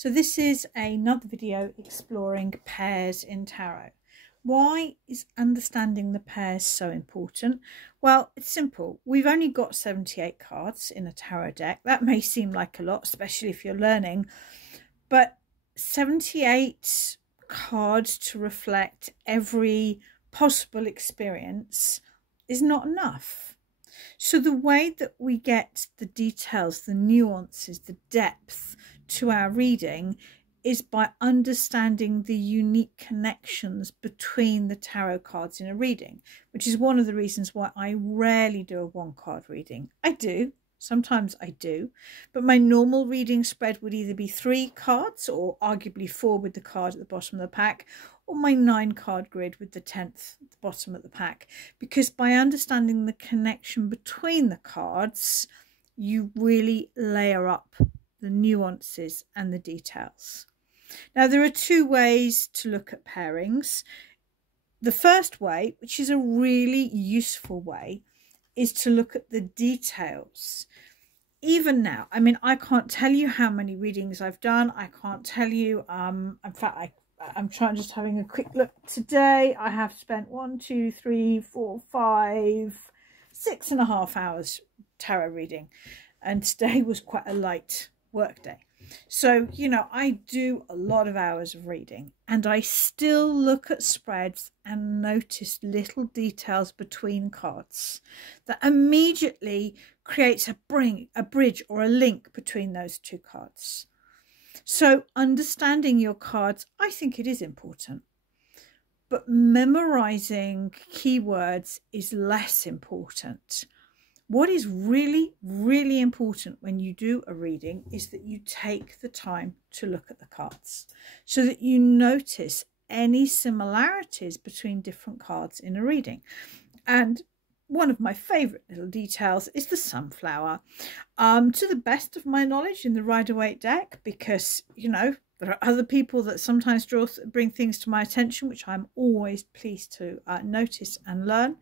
So this is another video exploring pairs in tarot. Why is understanding the pairs so important? Well, it's simple. We've only got 78 cards in a tarot deck. That may seem like a lot, especially if you're learning, but 78 cards to reflect every possible experience is not enough. So the way that we get the details, the nuances, the depth to our reading is by understanding the unique connections between the tarot cards in a reading, which is one of the reasons why I rarely do a one-card reading. I do, sometimes I do, but my normal reading spread would either be 3 cards or arguably 4 with the card at the bottom of the pack, or my 9-card grid with the 10th at the bottom of the pack, because by understanding the connection between the cards, you really layer up the nuances and the details. Now, there are 2 ways to look at pairings. The first way, which is a really useful way, is to look at the details. Even now, I mean, I can't tell you how many readings I've done. I can't tell you, in fact, I'm trying, just having a quick look today. I have spent 1, 2, 3, 4, 5, 6.5 hours tarot reading, and today was quite a light work day. So, you know, I do a lot of hours of reading, and I still look at spreads and notice little details between cards that immediately creates a bridge or a link between those 2 cards. So understanding your cards, I think it is important, but memorizing keywords is less important. What is really, really important when you do a reading is that you take the time to look at the cards so that you notice any similarities between different cards in a reading. And one of my favourite little details is the sunflower. To the best of my knowledge in the Rider-Waite deck, because, you know, there are other people that sometimes bring things to my attention, which I'm always pleased to notice and learn.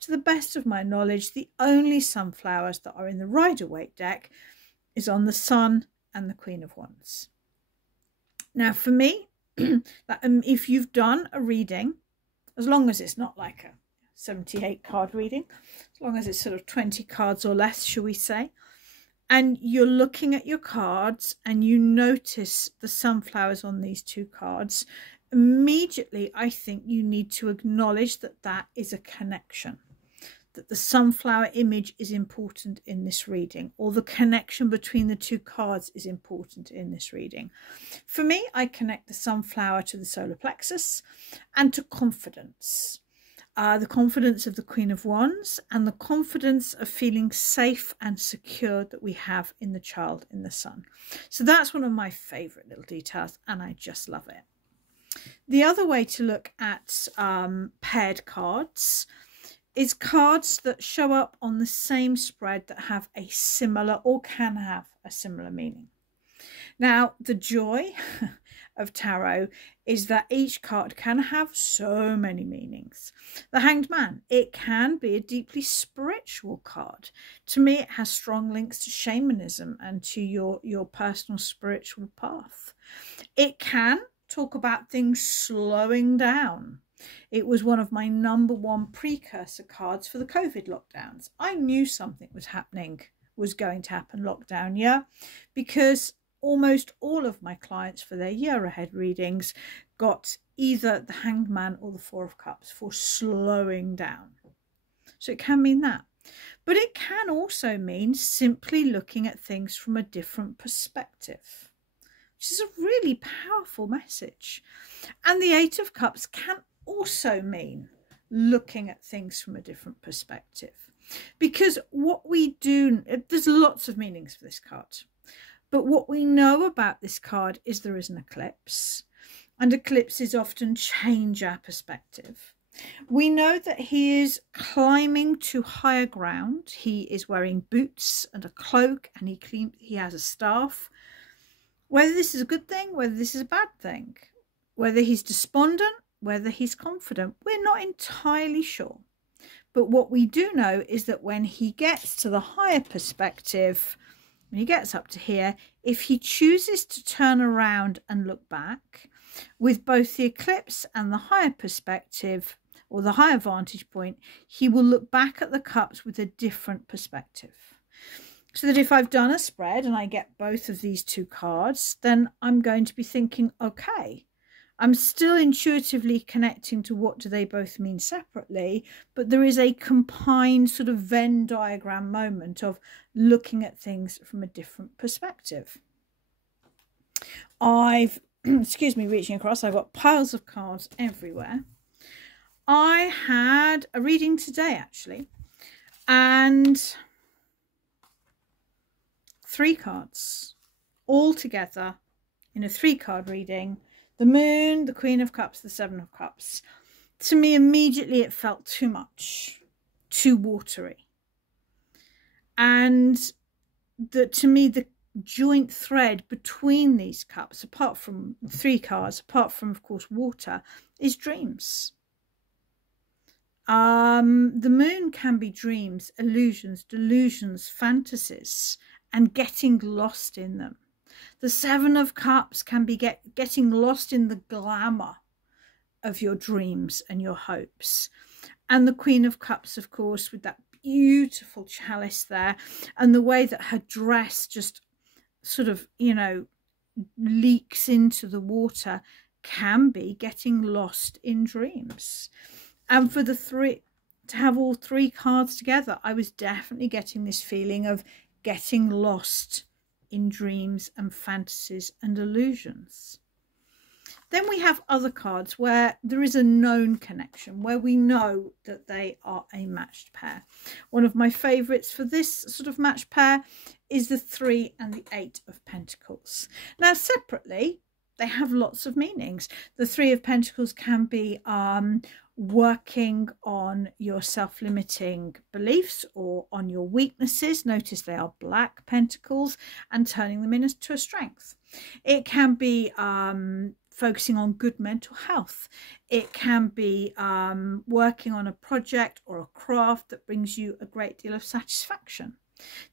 To the best of my knowledge, the only sunflowers that are in the Rider-Waite deck is on the Sun and the Queen of Wands. Now, for me, if you've done a reading, as long as it's not like a 78 card reading, as long as it's sort of 20 cards or less, shall we say, and you're looking at your cards and you notice the sunflowers on these 2 cards, immediately I think you need to acknowledge that that is a connection, that the sunflower image is important in this reading, or the connection between the 2 cards is important in this reading. For me, I connect the sunflower to the solar plexus and to confidence. The confidence of the Queen of Wands and the confidence of feeling safe and secure that we have in the child in the sun. So that's one of my favourite little details, and I just love it. The other way to look at paired cards is cards that show up on the same spread that have a similar or can have a similar meaning. Now, the joy of tarot is that each card can have so many meanings. The Hanged Man, it can be a deeply spiritual card. To me, it has strong links to shamanism and to your personal spiritual path. It can talk about things slowing down. It was one of my #1 precursor cards for the COVID lockdowns. I knew something was going to happen lockdown year, because almost all of my clients for their year ahead readings got either the Hanged Man or the 4 of Cups for slowing down. So it can mean that. But it can also mean simply looking at things from a different perspective, which is a really powerful message. And the 8 of Cups can also mean looking at things from a different perspective. Because what we do, there's lots of meanings for this card. But what we know about this card is there is an eclipse, and eclipses often change our perspective. We know that he is climbing to higher ground. He is wearing boots and a cloak, and he has a staff. Whether this is a good thing, whether this is a bad thing, whether he's despondent, whether he's confident, we're not entirely sure. But what we do know is that when he gets to the higher perspective, when he gets up to here, if he chooses to turn around and look back, with both the eclipse and the higher perspective, or the higher vantage point, he will look back at the cups with a different perspective. So that if I've done a spread and I get both of these two cards, then I'm going to be thinking, okay, I'm still intuitively connecting to what do they both mean separately, but there is a combined sort of Venn diagram moment of looking at things from a different perspective. I've, excuse me, reaching across, I've got piles of cards everywhere. I had a reading today, actually, and 3 cards all together in a 3-card reading. The Moon, the Queen of Cups, the 7 of Cups. To me, immediately it felt too much, too watery. And to me, the joint thread between these cups, apart from 3 cards, apart from, of course, water, is dreams. The Moon can be dreams, illusions, delusions, fantasies, and getting lost in them. The 7 of Cups can be getting lost in the glamour of your dreams and your hopes. And the Queen of Cups, of course, with that beautiful chalice there, and the way that her dress just sort of, you know, leaks into the water, can be getting lost in dreams. And for the 3, to have all 3 cards together, I was definitely getting this feeling of getting lost in dreams and fantasies and illusions. Then we have other cards where there is a known connection, where we know that they are a matched pair. One of my favourites for this sort of matched pair is the 3 and the 8 of Pentacles. Now, separately, they have lots of meanings. The 3 of Pentacles can be working on your self-limiting beliefs or on your weaknesses. Notice they are black pentacles, and turning them into a strength. It can be focusing on good mental health. It can be working on a project or a craft that brings you a great deal of satisfaction.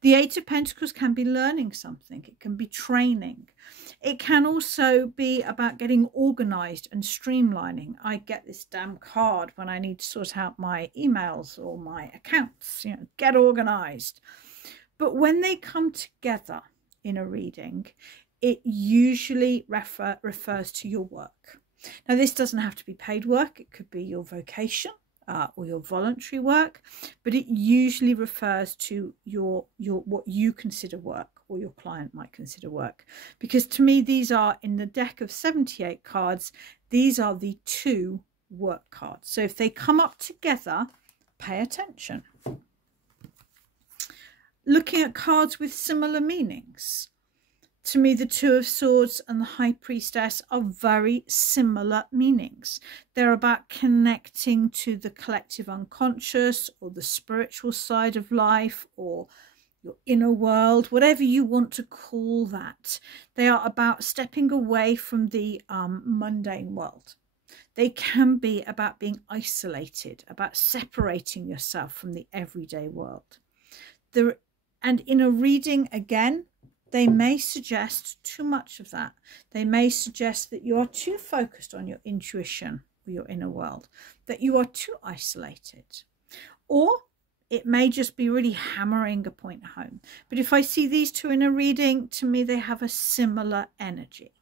The 8 of Pentacles can be learning something. It can be training. It can also be about getting organised and streamlining. I get this damn card when I need to sort out my emails or my accounts, you know, get organised. But when they come together in a reading, it usually refers to your work. Now, this doesn't have to be paid work. It could be your vocation. Or your voluntary work, but it usually refers to your what you consider work, or your client might consider work. Because to me, these are, in the deck of 78 cards, these are the 2 work cards. So if they come up together, pay attention. Looking at cards with similar meanings. To me, the 2 of Swords and the High Priestess are very similar meanings. They're about connecting to the collective unconscious, or the spiritual side of life, or your inner world, whatever you want to call that. They are about stepping away from the mundane world. They can be about being isolated, about separating yourself from the everyday world. And in a reading, again, they may suggest too much of that. They may suggest that you are too focused on your intuition or your inner world, that you are too isolated. Or it may just be really hammering a point home. But if I see these 2 in a reading, to me, they have a similar energy.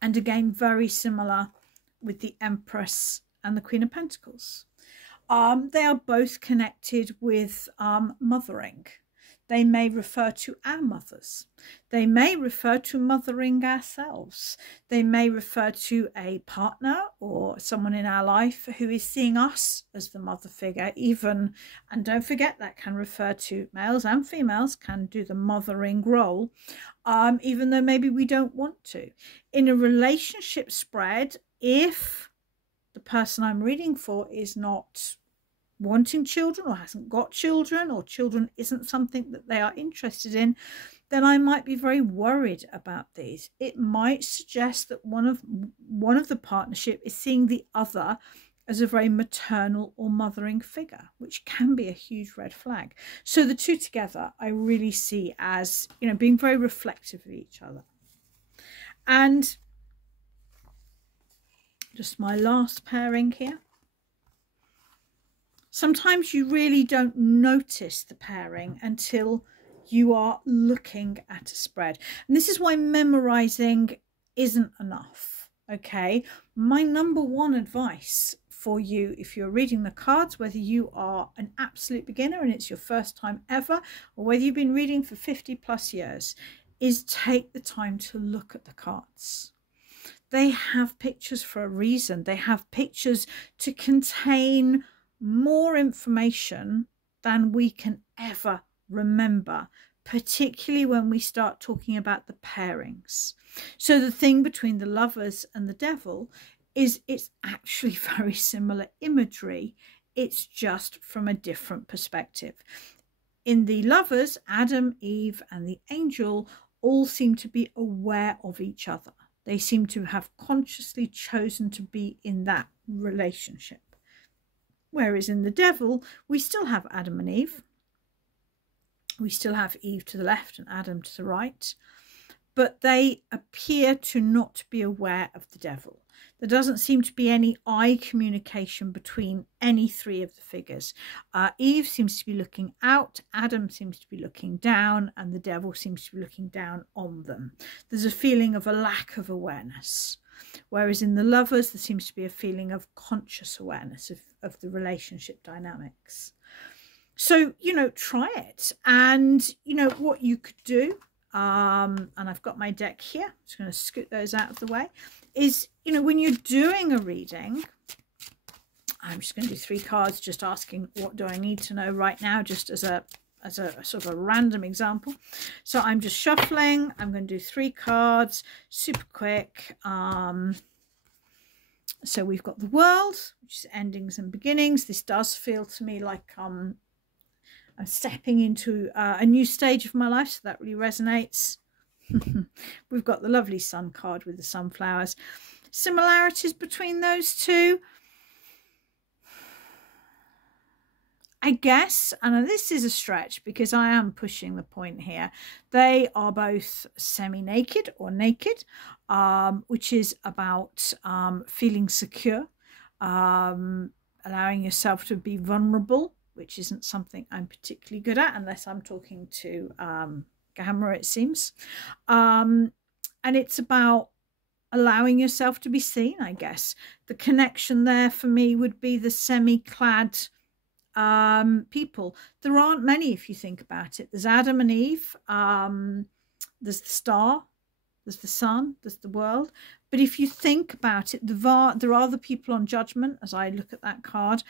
And again, very similar with the Empress and the Queen of Pentacles. They are both connected with mothering. They may refer to our mothers. They may refer to mothering ourselves. They may refer to a partner or someone in our life who is seeing us as the mother figure even. And don't forget, that can refer to males and females, can do the mothering role, even though maybe we don't want to. In a relationship spread, if the person I'm reading for is not wanting children, or hasn't got children, or children isn't something that they are interested in, then I might be very worried about these. It might suggest that one of the partnership is seeing the other as a very maternal or mothering figure, which can be a huge red flag. So the two together I really see as, you know, being very reflective of each other. And just my last pairing here. Sometimes you really don't notice the pairing until you are looking at a spread. And this is why memorizing isn't enough, okay? My number one advice for you, if you're reading the cards, whether you are an absolute beginner and it's your first time ever, or whether you've been reading for 50+ years, is take the time to look at the cards. They have pictures for a reason. They have pictures to contain more information than we can ever remember, particularly when we start talking about the pairings. So the thing between the Lovers and the Devil is it's actually very similar imagery. It's just from a different perspective. In the Lovers, Adam, Eve, and the angel all seem to be aware of each other. They seem to have consciously chosen to be in that relationship. Whereas in the Devil, we still have Adam and Eve. We still have Eve to the left and Adam to the right. But they appear to not be aware of the Devil. There doesn't seem to be any eye communication between any three of the figures. Eve seems to be looking out, Adam seems to be looking down, and the Devil seems to be looking down on them. There's a feeling of a lack of awareness. Whereas in the Lovers, there seems to be a feeling of conscious awareness of the relationship dynamics. So, you know, try it. And, you know, what you could do, and I've got my deck here, I'm just going to scoot those out of the way, is, you know, when you're doing a reading, I'm just going to do 3 cards, just asking what do I need to know right now, just as a sort of a random example. So I'm just shuffling. I'm going to do 3 cards, super quick. So we've got the World, which is endings and beginnings. This does feel to me like I'm stepping into a new stage of my life, so that really resonates. We've got the lovely Sun card with the sunflowers. Similarities between those two, I guess, and this is a stretch because I am pushing the point here. They are both semi-naked or naked, which is about feeling secure, allowing yourself to be vulnerable, which isn't something I'm particularly good at unless I'm talking to Gamma, it seems. And it's about allowing yourself to be seen, I guess. The connection there for me would be the semi-clad people. There aren't many if you think about it. There's Adam and Eve, there's the star, there's the sun, there's the world. But if you think about it, there are the people on Judgment, as I look at that card.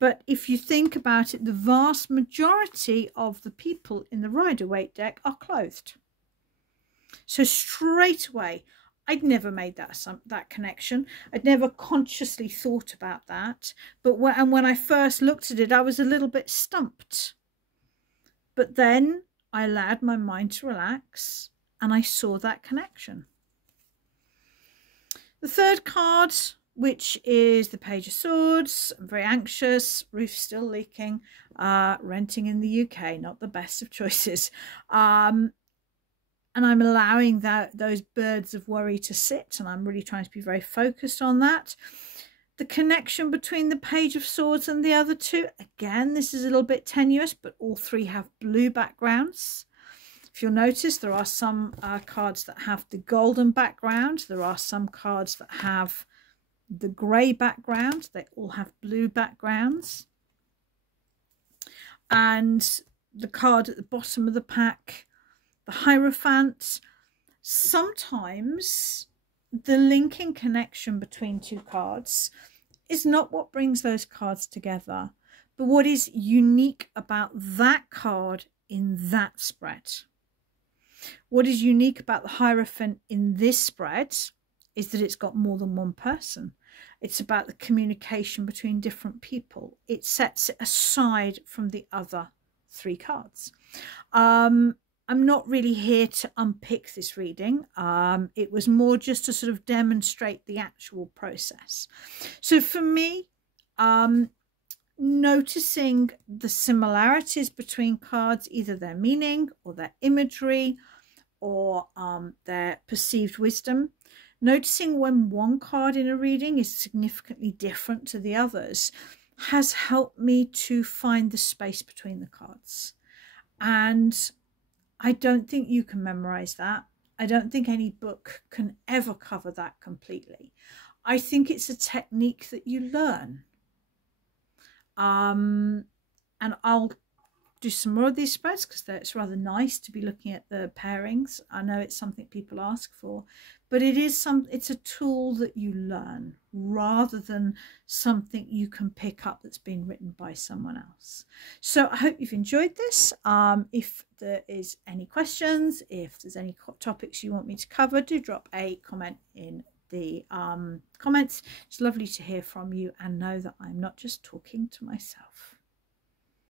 But if you think about it, the vast majority of the people in the Rider-Waite deck are clothed. So straight away, I'd never made that connection. I'd never consciously thought about that. But when I first looked at it, I was a little bit stumped. But then I allowed my mind to relax and I saw that connection. The third card, which is the Page of Swords. I'm very anxious, roof's still leaking, renting in the UK, not the best of choices. And I'm allowing those birds of worry to sit, and I'm really trying to be very focused on that. The connection between the Page of Swords and the other two, again, this is a little bit tenuous, but all 3 have blue backgrounds. If you'll notice, there are some cards that have the golden background. There are some cards that have the grey background. They all have blue backgrounds. And the card at the bottom of the pack, the Hierophant. Sometimes the linking connection between 2 cards is not what brings those cards together, but what is unique about that card in that spread. What is unique about the Hierophant in this spread is that it's got more than one person. It's about the communication between different people. It sets it aside from the other 3 cards. I'm not really here to unpick this reading. It was more just to sort of demonstrate the actual process. So for me, Noticing the similarities between cards, either their meaning or their imagery or their perceived wisdom. Noticing when one card in a reading is significantly different to the others has helped me to find the space between the cards. And I don't think you can memorize that. I don't think any book can ever cover that completely. I think it's a technique that you learn. And I'll do some more of these spreads because it's rather nice to be looking at the pairings. I know it's something people ask for, but it's a tool that you learn rather than something you can pick up that's been written by someone else. So I hope you've enjoyed this. If there is any questions, if there's any topics you want me to cover, do drop a comment in the comments. It's lovely to hear from you and know that I'm not just talking to myself.